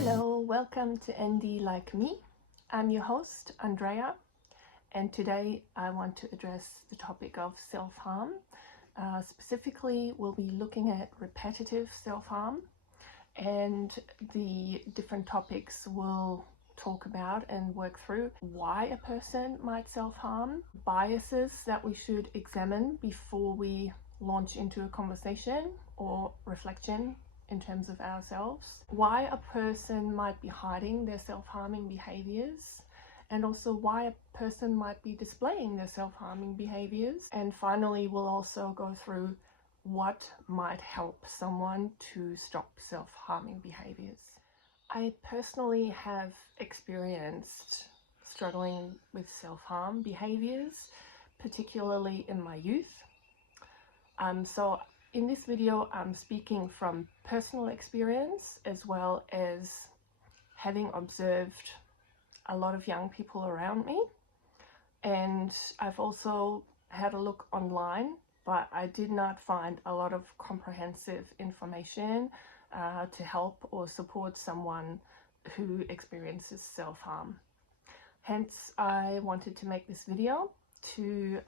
Hello, welcome to ND Like Me. I'm your host, Andrea, and today I want to address the topic of self-harm. Specifically, we'll be looking at repetitive self-harm and the different topics we'll talk about and work through: why a person might self-harm, biases that we should examine before we launch into a conversation or reflection in terms of ourselves, why a person might be hiding their self-harming behaviors, and also why a person might be displaying their self-harming behaviors. And finally, we'll also go through what might help someone to stop self-harming behaviors. I personally have experienced struggling with self-harm behaviors, particularly in my youth. So in this video, I'm speaking from personal experience as well as having observed a lot of young people around me. And I've also had a look online, but I did not find a lot of comprehensive information to help or support someone who experiences self-harm. Hence, I wanted to make this video to,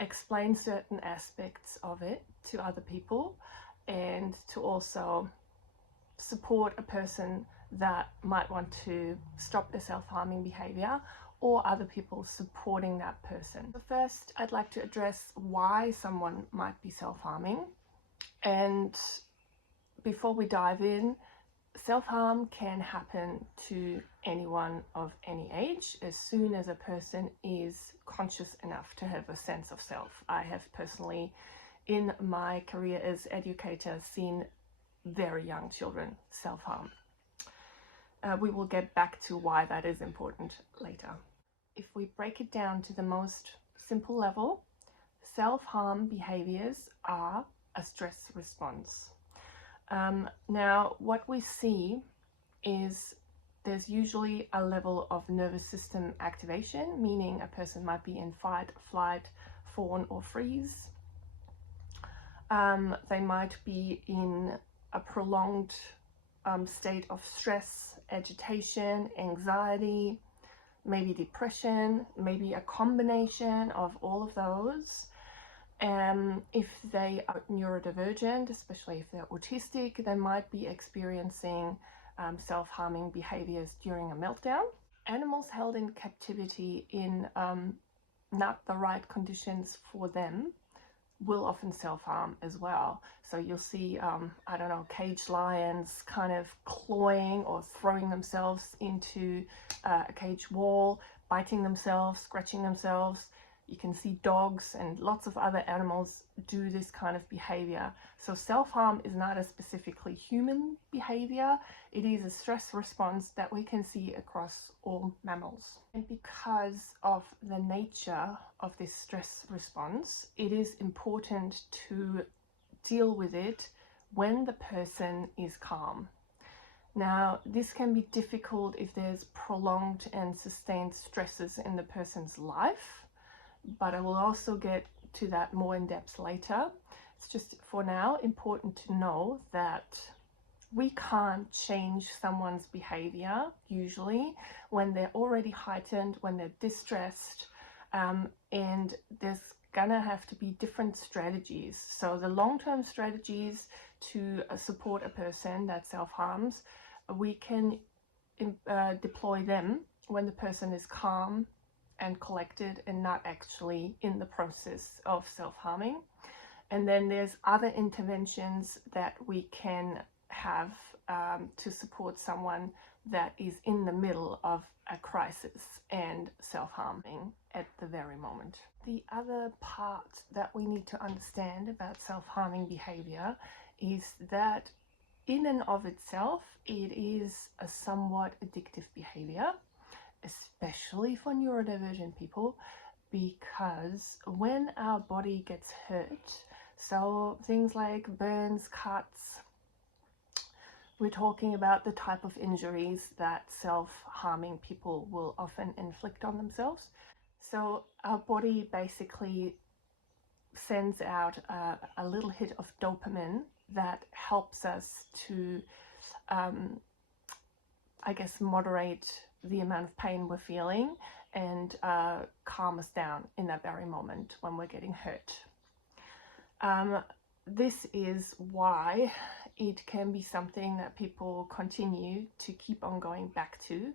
explain certain aspects of it to other people, and to also support a person that might want to stop their self-harming behavior, or other people supporting that person. So first, I'd like to address why someone might be self-harming. And before we dive in, self-harm can happen to anyone of any age as soon as a person is conscious enough to have a sense of self. I have personally, in my career as educator, seen very young children self-harm. We will get back to why that is important later. If we break it down to the most simple level, self-harm behaviors are a stress response. Now, what we see is there's usually a level of nervous system activation, meaning a person might be in fight, flight, fawn, or freeze. They might be in a prolonged state of stress, agitation, anxiety, maybe depression, maybe a combination of all of those. If they are neurodivergent, especially if they're autistic, they might be experiencing self-harming behaviors during a meltdown. Animals held in captivity in not the right conditions for them will often self-harm as well. So you'll see, caged lions kind of clawing or throwing themselves into a cage wall, biting themselves, scratching themselves. You can see dogs and lots of other animals do this kind of behavior. So self-harm is not a specifically human behavior. It is a stress response that we can see across all mammals. And because of the nature of this stress response, it is important to deal with it when the person is calm. Now, this can be difficult if there's prolonged and sustained stresses in the person's life, but I will also get to that more in depth later. It's just for now important to know that we can't change someone's behavior usually when they're already heightened, when they're distressed, and there's gonna have to be different strategies. So the long-term strategies to support a person that self-harms, we can deploy them when the person is calm and collected and not actually in the process of self-harming. And then there's other interventions that we can have to support someone that is in the middle of a crisis and self-harming at the very moment. The other part that we need to understand about self-harming behavior is that in and of itself, it is a somewhat addictive behavior, especially for neurodivergent people, because when our body gets hurt, so things like burns, cuts, we're talking about the type of injuries that self-harming people will often inflict on themselves. So our body basically sends out a little hit of dopamine that helps us to I guess, moderate the amount of pain we're feeling and calm us down in that very moment when we're getting hurt. This is why it can be something that people continue to keep on going back to,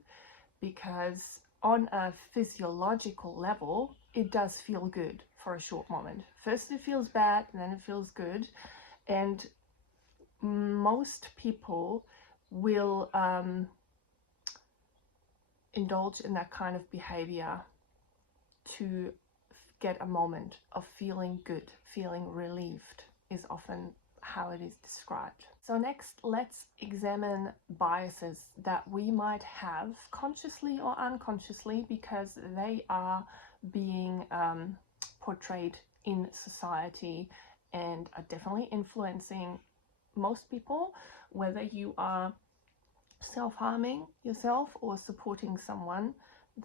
because on a physiological level, it does feel good for a short moment. First it feels bad, and then it feels good. And most people will indulge in that kind of behavior to get a moment of feeling good, feeling relieved is often how it is described. So next, let's examine biases that we might have consciously or unconsciously, because they are being portrayed in society and are definitely influencing most people, whether you are self-harming yourself or supporting someone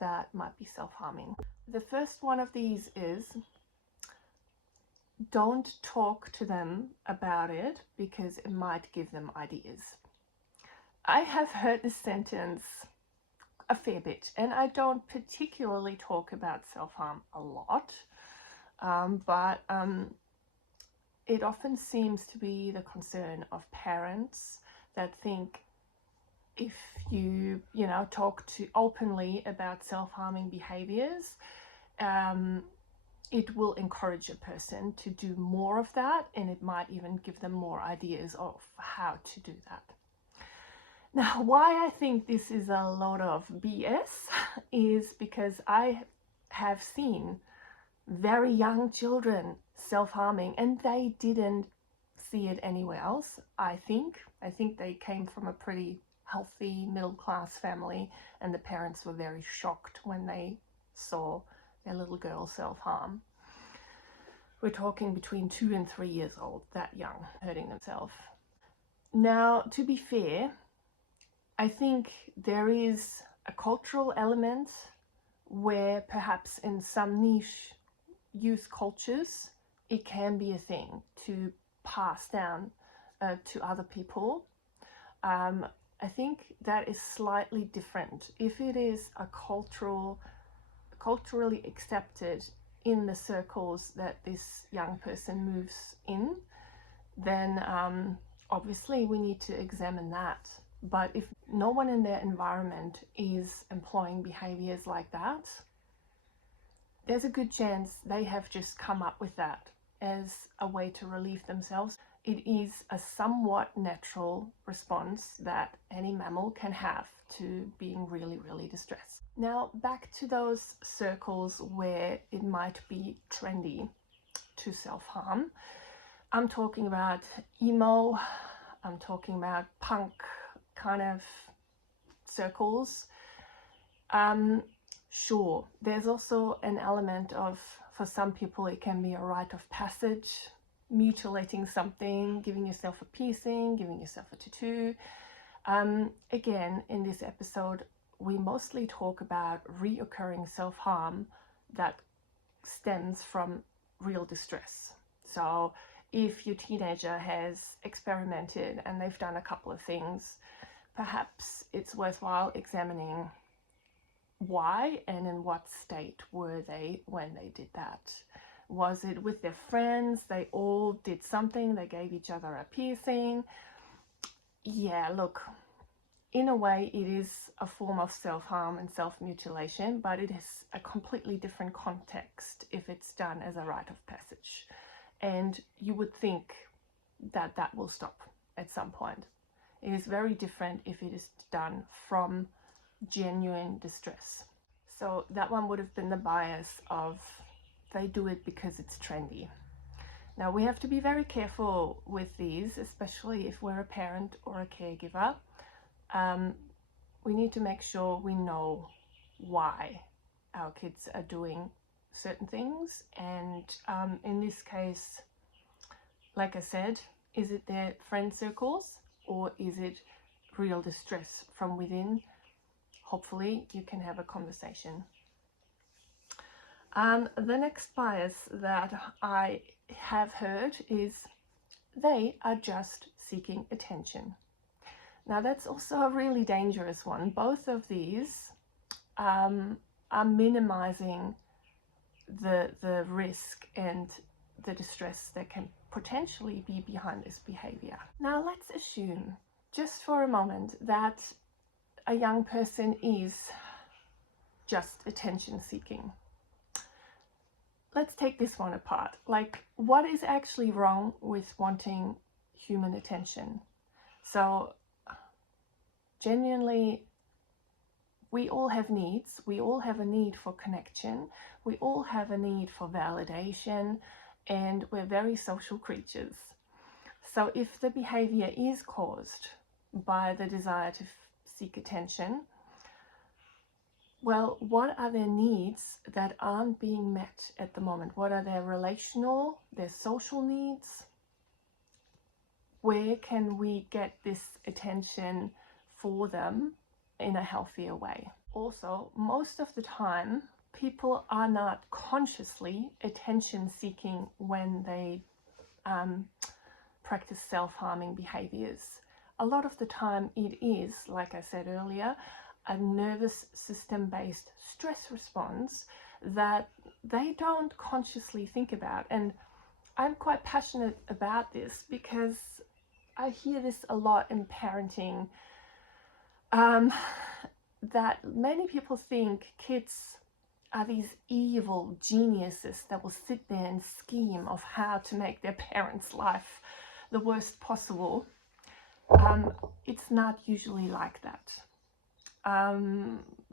that might be self-harming. The first one of these is, don't talk to them about it because it might give them ideas. I have heard this sentence a fair bit, and I don't particularly talk about self-harm a lot, but it often seems to be the concern of parents that think if you talk openly about self-harming behaviors, it will encourage a person to do more of that, and it might even give them more ideas of how to do that. Now, why I think this is a lot of BS is because I have seen very young children self-harming, and they didn't see it anywhere else. I think they came from a pretty healthy middle-class family, and the parents were very shocked when they saw their little girl self-harm. We're talking between 2 and 3 years old, that young, hurting themselves. Now, to be fair, I think there is a cultural element where perhaps in some niche youth cultures it can be a thing to pass down to other people. I think that is slightly different. If it is a culturally accepted in the circles that this young person moves in, then obviously we need to examine that. But if no one in their environment is employing behaviors like that, there's a good chance they have just come up with that as a way to relieve themselves. It is a somewhat natural response that any mammal can have to being really, really distressed. Now, back to those circles where it might be trendy to self-harm. I'm talking about emo, I'm talking about punk kind of circles. Sure, there's also an element of, for some people, it can be a rite of passage, mutilating something, giving yourself a piercing, giving yourself a tattoo. Again, in this episode, we mostly talk about reoccurring self-harm that stems from real distress. So if your teenager has experimented and they've done a couple of things, perhaps it's worthwhile examining why and in what state were they when they did that. Was it with their friends? They all did something, they gave each other a piercing. Yeah, look, in a way it is a form of self-harm and self-mutilation, but it is a completely different context if it's done as a rite of passage. And you would think that that will stop at some point. It is very different if it is done from genuine distress. So that one would have been the bias of they do it because it's trendy. Now we have to be very careful with these, especially if we're a parent or a caregiver. We need to make sure we know why our kids are doing certain things, and in this case, like I said, is it their friend circles or is it real distress from within? Hopefully you can have a conversation. The next bias that I have heard is they are just seeking attention. Now that's also a really dangerous one. Both of these are minimizing the risk and the distress that can potentially be behind this behavior. Now let's assume just for a moment that a young person is just attention seeking. Let's take this one apart. Like, what is actually wrong with wanting human attention? So genuinely, we all have needs. We all have a need for connection. We all have a need for validation, and we're very social creatures. So if the behavior is caused by the desire to seek attention, well, what are their needs that aren't being met at the moment? What are their relational, their social needs? Where can we get this attention for them in a healthier way? Also, most of the time, people are not consciously attention seeking when they practice self-harming behaviors. A lot of the time it is, like I said earlier, a nervous system-based stress response that they don't consciously think about. And I'm quite passionate about this because I hear this a lot in parenting, that many people think kids are these evil geniuses that will sit there and scheme of how to make their parents' life the worst possible. It's not usually like that.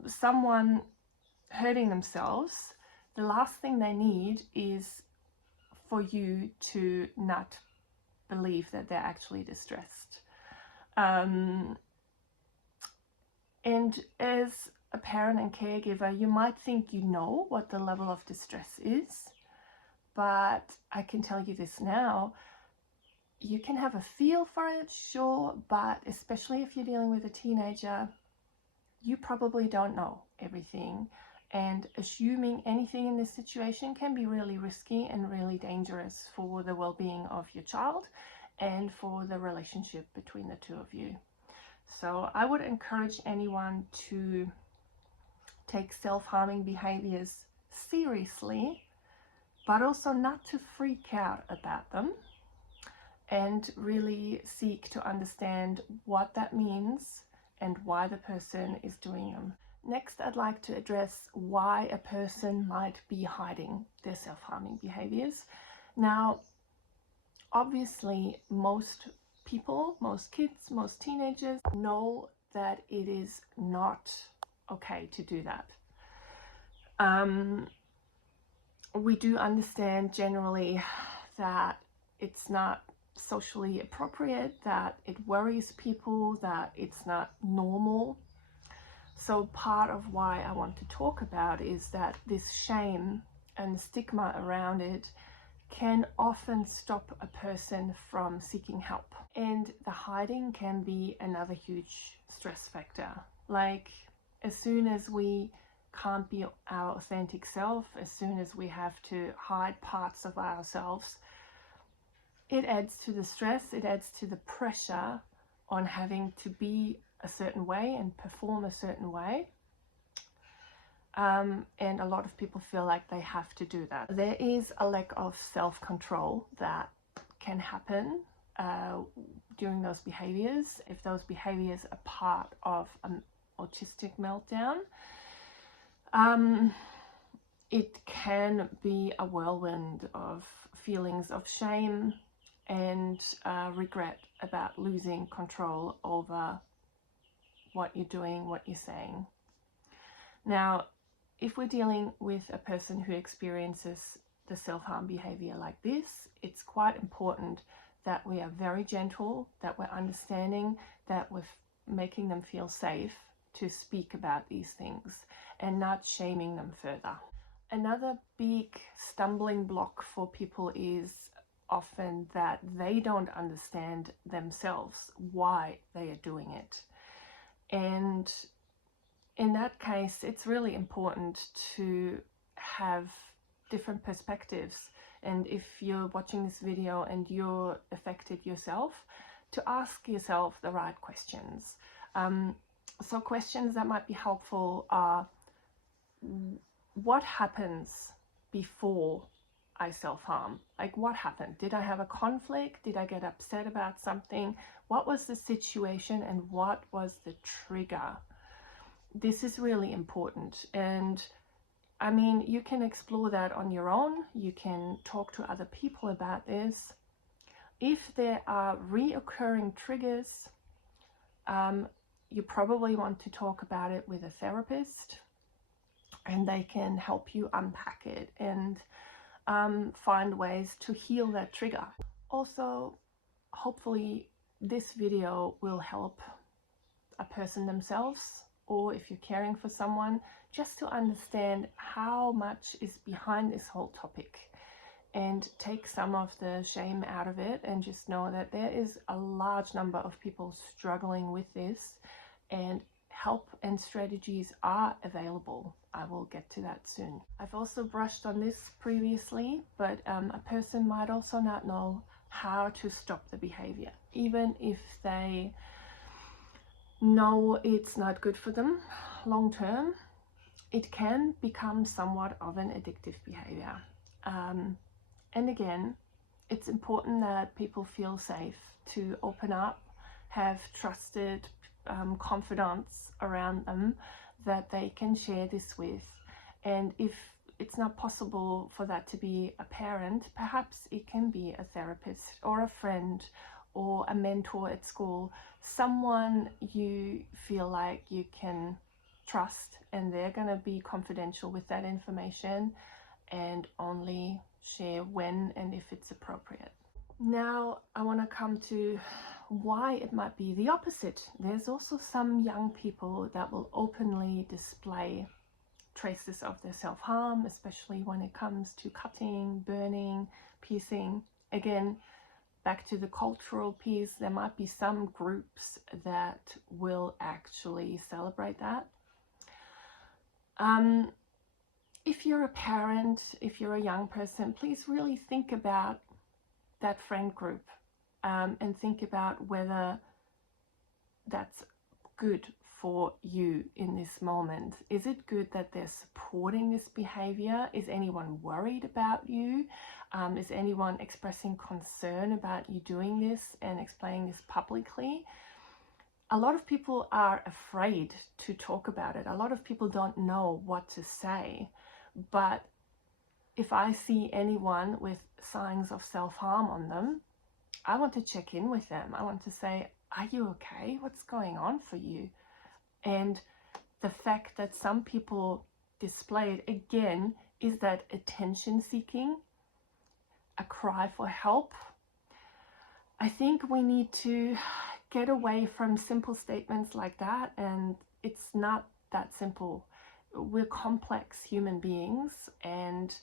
Someone hurting themselves, the last thing they need is for you to not believe that they're actually distressed. And as a parent and caregiver, you might think you know what the level of distress is, but I can tell you this now, you can have a feel for it, sure, but especially if you're dealing with a teenager, you probably don't know everything, and assuming anything in this situation can be really risky and really dangerous for the well-being of your child and for the relationship between the two of you. So I would encourage anyone to take self-harming behaviors seriously, but also not to freak out about them, and really seek to understand what that means and why the person is doing them. Next, I'd like to address why a person might be hiding their self-harming behaviors. Now, obviously, most people, most kids, most teenagers know that it is not okay to do that. We do understand generally that it's not socially appropriate, that it worries people, that it's not normal. So part of why I want to talk about is that this shame and stigma around it can often stop a person from seeking help. And the hiding can be another huge stress factor. Like, as soon as we can't be our authentic self, as soon as we have to hide parts of ourselves, it adds to the stress, it adds to the pressure on having to be a certain way and perform a certain way. And a lot of people feel like they have to do that. There is a lack of self-control that can happen during those behaviors. If those behaviors are part of an autistic meltdown, it can be a whirlwind of feelings of shame and regret about losing control over what you're doing, what you're saying. Now, if we're dealing with a person who experiences the self-harm behavior like this, it's quite important that we are very gentle, that we're understanding, that we're making them feel safe to speak about these things and not shaming them further. Another big stumbling block for people is often that they don't understand themselves why they are doing it. And in that case, it's really important to have different perspectives. And if you're watching this video and you're affected yourself, to ask yourself the right questions. So questions that might be helpful are, what happens before I self-harm? Like, what happened? Did I have a conflict? Did I get upset about something? What was the situation and what was the trigger? This is really important. And I mean, you can explore that on your own. You can talk to other people about this. If there are reoccurring triggers, you probably want to talk about it with a therapist, and they can help you unpack it and find ways to heal that trigger. Also, hopefully this video will help a person themselves, or if you're caring for someone, just to understand how much is behind this whole topic and take some of the shame out of it, and just know that there is a large number of people struggling with this, and help and strategies are available. I will get to that soon. I've also brushed on this previously, but a person might also not know how to stop the behavior. Even if they know it's not good for them long term, it can become somewhat of an addictive behavior. And again, it's important that people feel safe to open up, have trusted confidants around them that they can share this with. And if it's not possible for that to be a parent, perhaps it can be a therapist or a friend or a mentor at school, someone you feel like you can trust, and they're going to be confidential with that information and only share when and if it's appropriate. Now I want to come to why it might be the opposite. There's also some young people that will openly display traces of their self-harm, especially when it comes to cutting, burning, piercing. Again, back to the cultural piece, there might be some groups that will actually celebrate that. If you're a parent, if you're a young person, please really think about that friend group, and think about whether that's good for you in this moment. Is it good that they're supporting this behavior? Is anyone worried about you? Is anyone expressing concern about you doing this and explaining this publicly? A lot of people are afraid to talk about it. A lot of people don't know what to say. But if I see anyone with signs of self-harm on them, I want to check in with them. I want to say, are you okay? What's going on for you? And the fact that some people display it, again, is that attention seeking, a cry for help. I think we need to get away from simple statements like that, and it's not that simple. We're complex human beings, and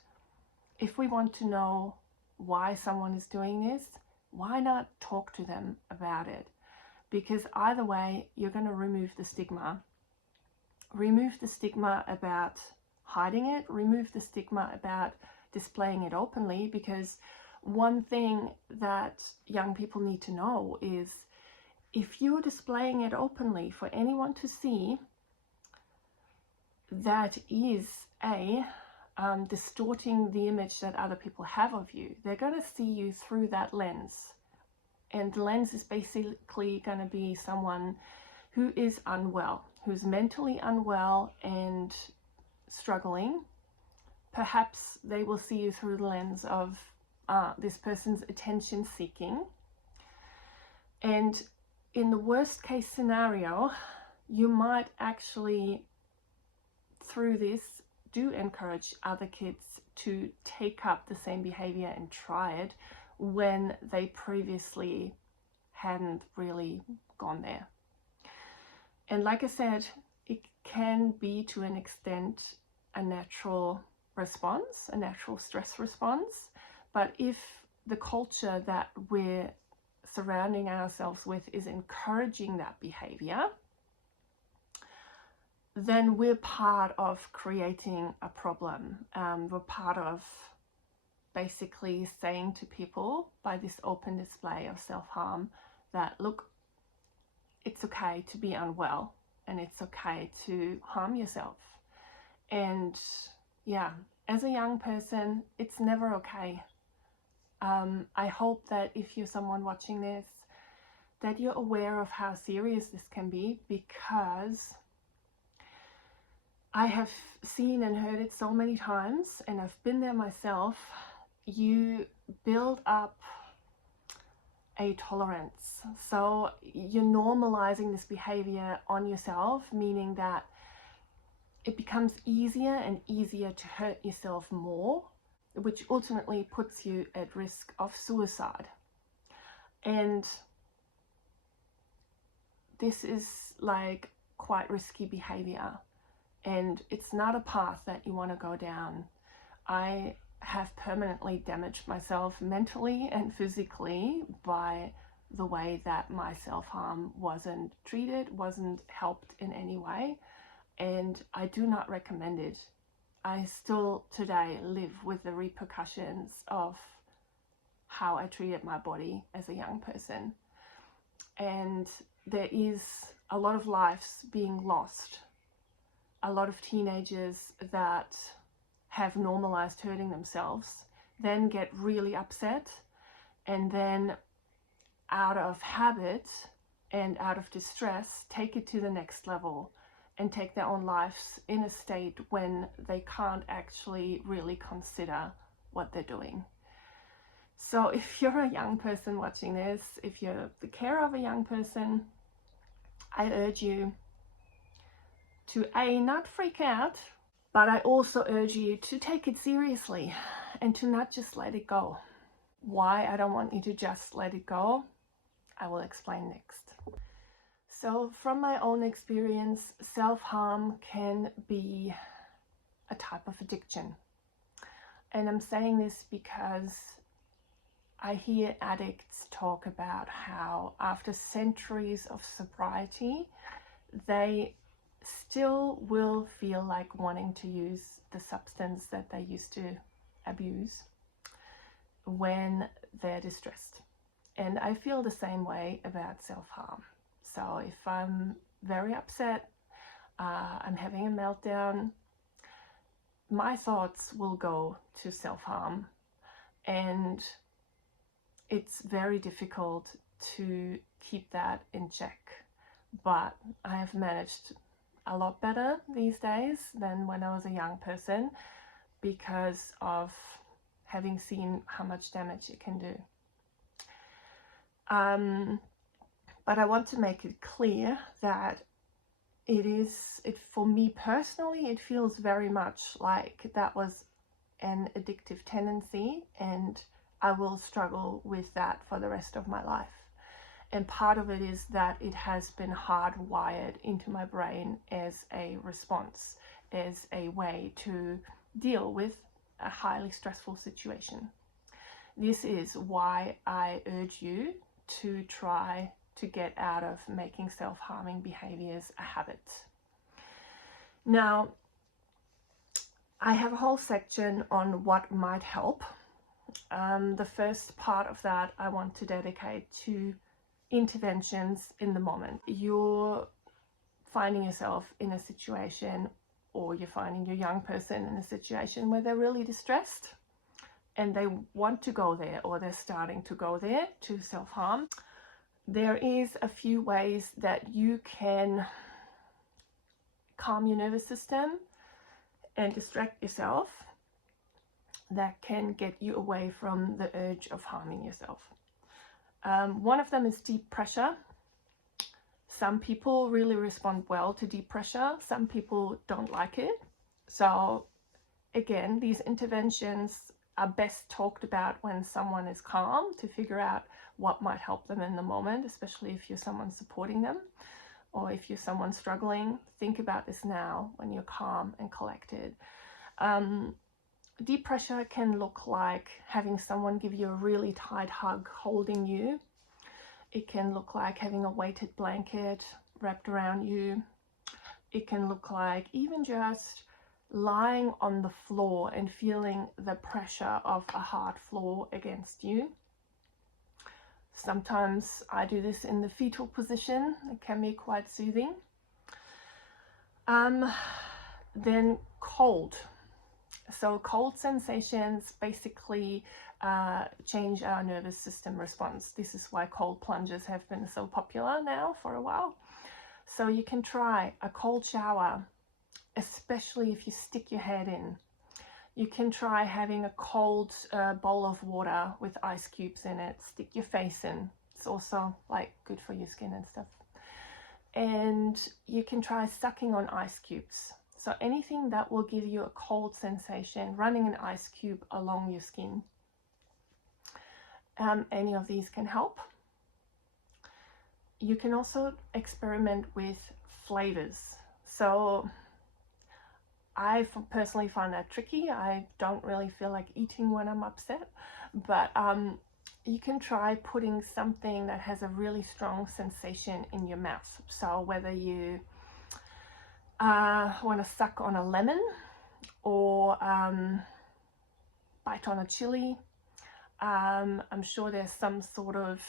if we want to know why someone is doing this, why not talk to them about it? Because either way, you're going to remove the stigma. Remove the stigma about hiding it, remove the stigma about displaying it openly, because one thing that young people need to know is, if you're displaying it openly for anyone to see, that is distorting the image that other people have of you. They're going to see you through that lens, and the lens is basically going to be someone who is unwell, who's mentally unwell and struggling. Perhaps they will see you through the lens of this person's attention seeking, and in the worst case scenario, you might actually, through this, do encourage other kids to take up the same behavior and try it when they previously hadn't really gone there. And like I said, it can be to an extent a natural response, a natural stress response. But if the culture that we're surrounding ourselves with is encouraging that behavior, then we're part of creating a problem. We're part of basically saying to people, by this open display of self-harm, that, look, it's okay to be unwell and it's okay to harm yourself. And yeah, as a young person, it's never okay. I hope that if you're someone watching this, that you're aware of how serious this can be, because I have seen and heard it so many times, and I've been there myself. You build up a tolerance. So you're normalizing this behavior on yourself, meaning that it becomes easier and easier to hurt yourself more, which ultimately puts you at risk of suicide. And this is like quite risky behavior, and it's not a path that you want to go down. I have permanently damaged myself mentally and physically by the way that my self-harm wasn't treated, wasn't helped in any way, and I do not recommend it. I still today live with the repercussions of how I treated my body as a young person, and there is a lot of lives being lost, a lot of teenagers that have normalized hurting themselves, then get really upset, and then out of habit and out of distress take it to the next level and take their own lives in a state when they can't actually really consider what they're doing. So if you're a young person watching this, if you're the carer of a young person, I urge you to not freak out, but I also urge you to take it seriously and to not just let it go. Why I don't want you to just let it go, I will explain next. So from my own experience, self-harm can be a type of addiction. And I'm saying this because I hear addicts talk about how after centuries of sobriety, they still will feel like wanting to use the substance that they used to abuse when they're distressed. And I feel the same way about self-harm. So if I'm very upset, I'm having a meltdown, my thoughts will go to self-harm, and it's very difficult to keep that in check. But I have managed a lot better these days than when I was a young person, because of having seen how much damage it can do. But I want to make it clear that for me personally, it feels very much like that was an addictive tendency, and I will struggle with that for the rest of my life. And part of it is that it has been hardwired into my brain as a response, as a way to deal with a highly stressful situation. This is why I urge you to try to get out of making self-harming behaviors a habit. Now, I have a whole section on what might help. The first part of that I want to dedicate to interventions in the moment. You're finding yourself in a situation, or you're finding your young person in a situation where they're really distressed and they want to go there, or they're starting to go there to self-harm. There is a few ways that you can calm your nervous system and distract yourself that can get you away from the urge of harming yourself. One of them is deep pressure. Some people really respond well to deep pressure. Some people don't like it. So again, these interventions are best talked about when someone is calm, to figure out what might help them in the moment, especially if you're someone supporting them, or if you're someone struggling. Think about this now when you're calm and collected. Deep pressure can look like having someone give you a really tight hug holding you. It can look like having a weighted blanket wrapped around you. It can look like even just lying on the floor and feeling the pressure of a hard floor against you. Sometimes I do this in the fetal position. It can be quite soothing. Then cold. So cold sensations basically change our nervous system response. This is why cold plunges have been so popular now for a while. So you can try a cold shower, especially if you stick your head in. You can try having a cold bowl of water with ice cubes in it, stick your face in. It's also like good for your skin and stuff. And you can try sucking on ice cubes. So anything that will give you a cold sensation, running an ice cube along your skin. Any of these can help. You can also experiment with flavors. So I personally find that tricky. I don't really feel like eating when I'm upset, but you can try putting something that has a really strong sensation in your mouth. So whether you want to suck on a lemon or bite on a chili. I'm sure there's some sort of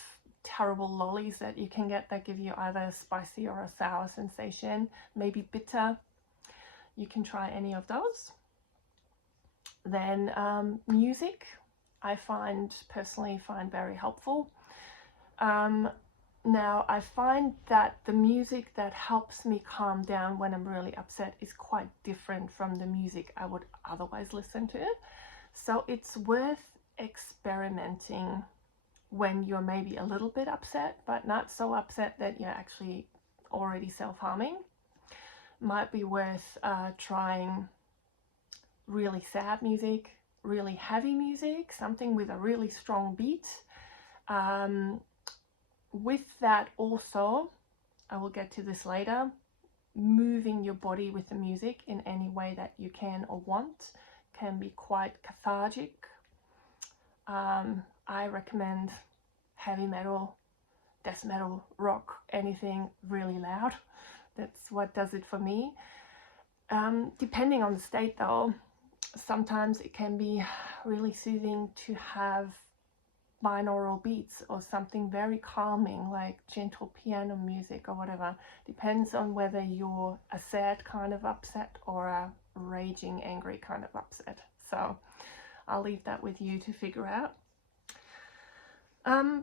terrible lollies that you can get that give you either a spicy or a sour sensation, maybe bitter. You can try any of those. Then music, I personally find very helpful. Now I find that the music that helps me calm down when I'm really upset is quite different from the music I would otherwise listen to. So it's worth experimenting when you're maybe a little bit upset, but not so upset that you're actually already self-harming. Might be worth trying really sad music, really heavy music, something with a really strong beat. With that also, I will get to this later, moving your body with the music in any way that you can or want can be quite cathartic. I recommend heavy metal, death metal, rock, anything really loud. That's what does it for me. Depending on the state though, sometimes it can be really soothing to have binaural beats or something very calming like gentle piano music or whatever. Depends on whether you're a sad kind of upset or a raging angry kind of upset. So I'll leave that with you to figure out.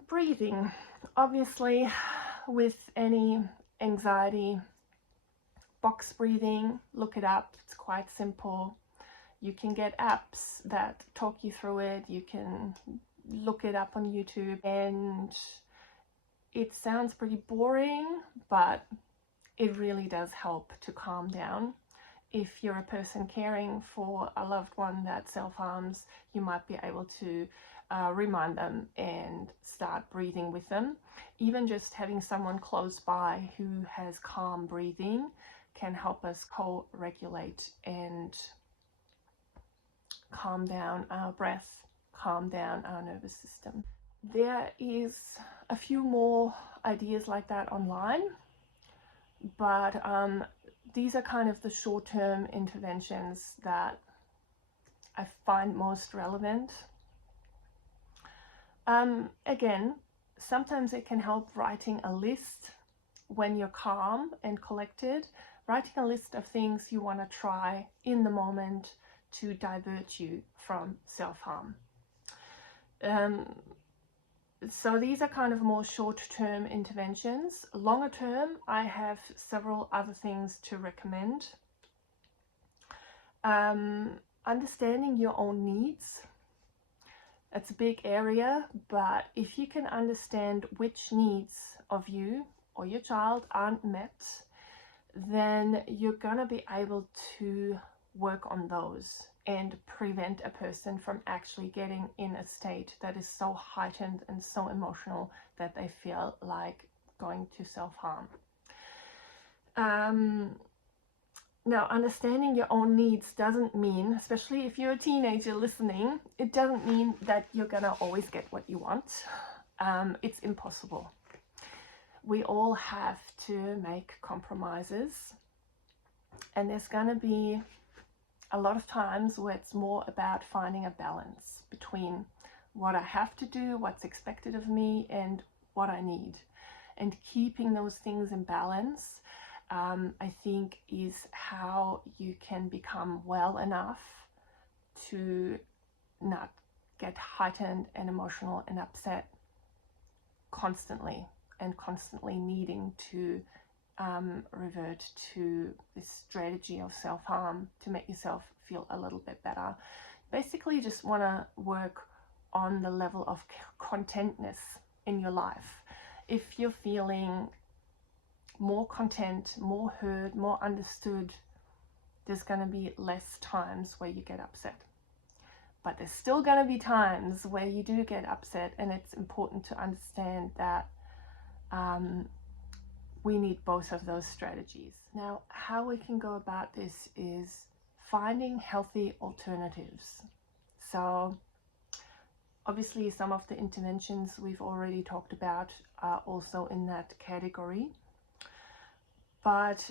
Breathing. Obviously with any anxiety, box breathing, look it up. It's quite simple. You can get apps that talk you through it. You can look it up on YouTube, and it sounds pretty boring, but it really does help to calm down. If you're a person caring for a loved one that self-harms, you might be able to remind them and start breathing with them. Even just having someone close by who has calm breathing can help us co-regulate and calm down our breath, calm down our nervous system. There is a few more ideas like that online, but these are kind of the short-term interventions that I find most relevant. Again, sometimes it can help writing a list when you're calm and collected, writing a list of things you want to try in the moment to divert you from self-harm. So these are kind of more short-term interventions. Longer term, I have several other things to recommend. Understanding your own needs. It's a big area, but if you can understand which needs of you or your child aren't met, then you're gonna be able to work on those and prevent a person from actually getting in a state that is so heightened and so emotional that they feel like going to self-harm. Now, understanding your own needs doesn't mean, especially if you're a teenager listening, it doesn't mean that you're gonna always get what you want. It's impossible. We all have to make compromises, and there's gonna be a lot of times where it's more about finding a balance between what I have to do, what's expected of me, and what I need. And keeping those things in balance, I think, is how you can become well enough to not get heightened and emotional and upset constantly, and constantly needing to revert to this strategy of self-harm to make yourself feel a little bit better. Basically, you just want to work on the level of contentness in your life. If you're feeling more content, more heard, more understood, there's going to be less times where you get upset. But there's still going to be times where you do get upset, and it's important to understand that we need both of those strategies. Now, how we can go about this is finding healthy alternatives. So obviously some of the interventions we've already talked about are also in that category. But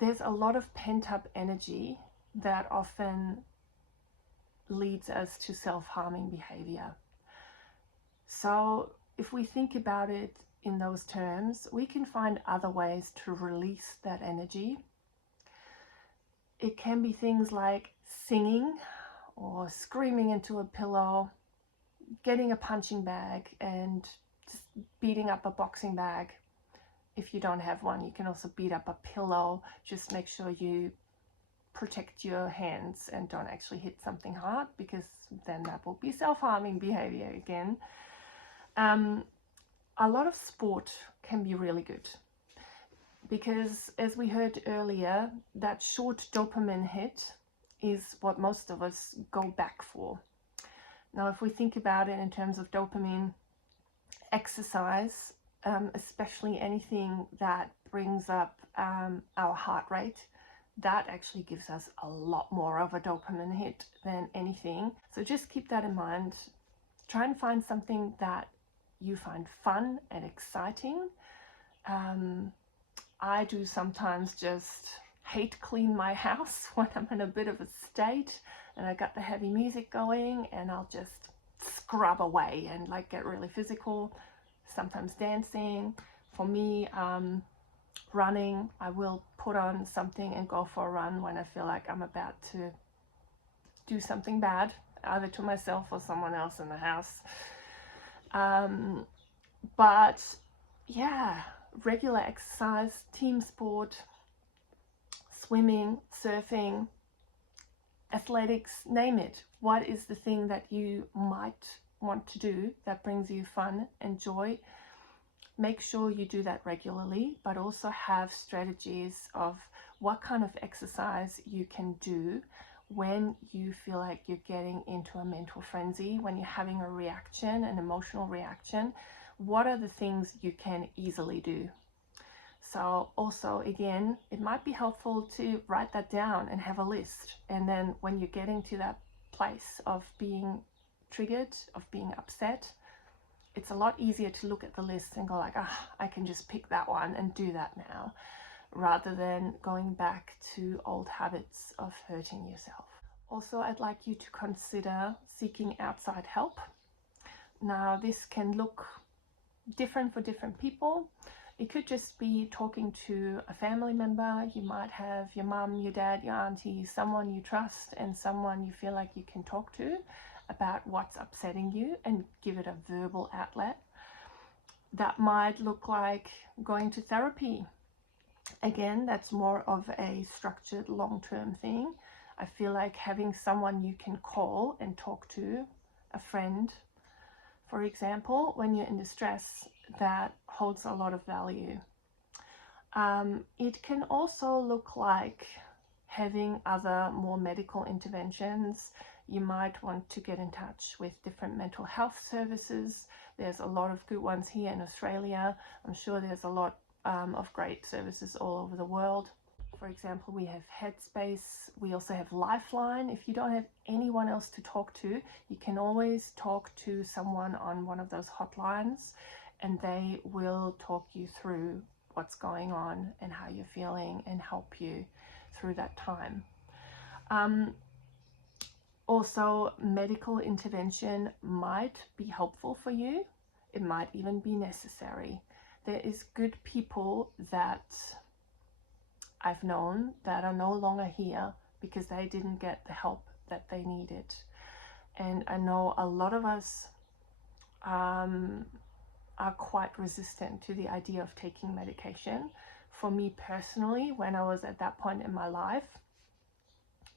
there's a lot of pent-up energy that often leads us to self-harming behavior. So if we think about it in those terms, we can find other ways to release that energy. It can be things like singing or screaming into a pillow, getting a punching bag and just beating up a boxing bag. If you don't have one, you can also beat up a pillow. Just make sure you protect your hands and don't actually hit something hard, because then that will be self-harming behavior again. A lot of sport can be really good, because as we heard earlier, that short dopamine hit is what most of us go back for. Now, if we think about it in terms of dopamine, exercise, especially anything that brings up our heart rate, that actually gives us a lot more of a dopamine hit than anything. So just keep that in mind. Try and find something that you find fun and exciting. I do sometimes just hate clean my house when I'm in a bit of a state and I got the heavy music going, and I'll just scrub away and like get really physical. Sometimes dancing. For me, running, I will put on something and go for a run when I feel like I'm about to do something bad, either to myself or someone else in the house. But yeah, regular exercise, team sport, swimming, surfing, athletics, name it. What is the thing that you might want to do that brings you fun and joy? Make sure you do that regularly, but also have strategies of what kind of exercise you can do when you feel like you're getting into a mental frenzy, when you're having a reaction, an emotional reaction. What are the things you can easily do? So also, again, it might be helpful to write that down and have a list. And then when you're getting to that place of being triggered, of being upset, it's a lot easier to look at the list and go like, I can just pick that one and do that now, rather than going back to old habits of hurting yourself. Also, I'd like you to consider seeking outside help. Now, this can look different for different people. It could just be talking to a family member. You might have your mum, your dad, your auntie, someone you trust and someone you feel like you can talk to about what's upsetting you and give it a verbal outlet. That might look like going to therapy. Again, that's more of a structured long-term thing. I feel like having someone you can call and talk to, a friend, for example, when you're in distress, that holds a lot of value. It can also look like having other more medical interventions. You might want to get in touch with different mental health services. There's a lot of good ones here in Australia. I'm sure there's a lot of great services all over the world. For example, we have Headspace. We also have Lifeline. If you don't have anyone else to talk to, you can always talk to someone on one of those hotlines, and they will talk you through what's going on and how you're feeling and help you through that time. Also, medical intervention might be helpful for you. It might even be necessary. There is good people that I've known that are no longer here because they didn't get the help that they needed. And I know a lot of us are quite resistant to the idea of taking medication. For me personally, when I was at that point in my life,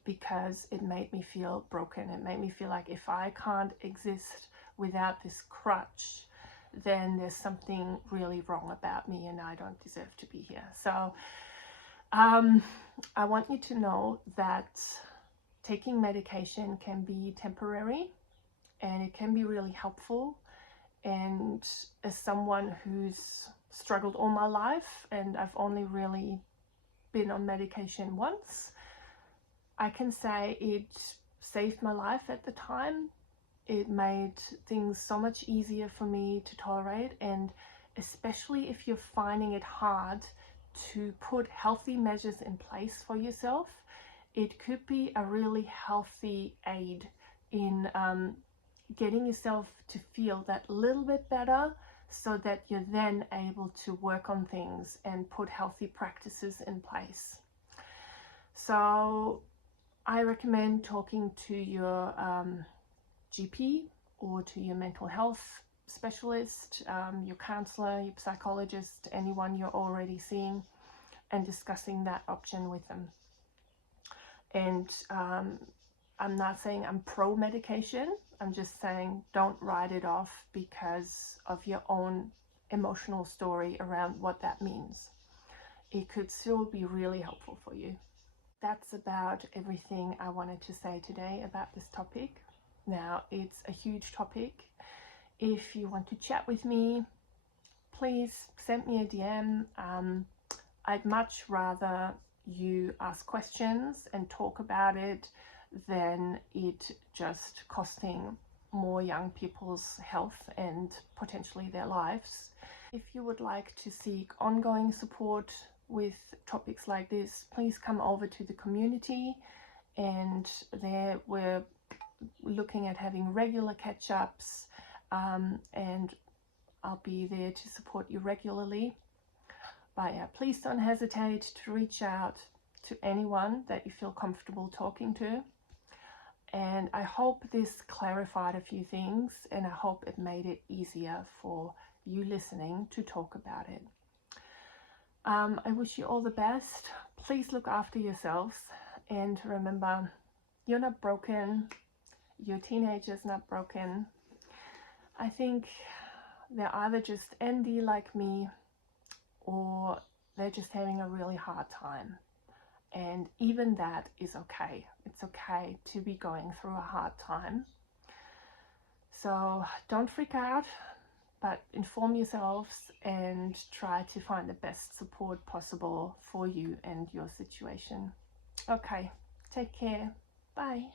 because it made me feel broken. It made me feel like if I can't exist without this crutch, then there's something really wrong about me and I don't deserve to be here. So I want you to know that taking medication can be temporary and it can be really helpful. And as someone who's struggled all my life and I've only really been on medication once, I can say it saved my life at the time. It made things so much easier for me to tolerate, and especially if you're finding it hard to put healthy measures in place for yourself, it could be a really healthy aid in getting yourself to feel that little bit better, so that you're then able to work on things and put healthy practices in place. So I recommend talking to your GP or to your mental health specialist, your counselor, your psychologist, anyone you're already seeing, and discussing that option with them. And I'm not saying I'm pro medication. I'm just saying don't write it off because of your own emotional story around what that means. It could still be really helpful for you. That's about everything I wanted to say today about this topic. Now, it's a huge topic. If you want to chat with me, please send me a DM. I'd much rather you ask questions and talk about it than it just costing more young people's health and potentially their lives. If you would like to seek ongoing support with topics like this, please come over to the community, and there we're looking at having regular catch-ups, and I'll be there to support you regularly. But yeah, please don't hesitate to reach out to anyone that you feel comfortable talking to. And I hope this clarified a few things, and I hope it made it easier for you listening to talk about it. I wish you all the best. Please look after yourselves, and remember, you're not broken. Your teenager's not broken. I think they're either just ND like me, or they're just having a really hard time. And even that is okay. It's okay to be going through a hard time. So don't freak out, but inform yourselves and try to find the best support possible for you and your situation. Okay, take care. Bye.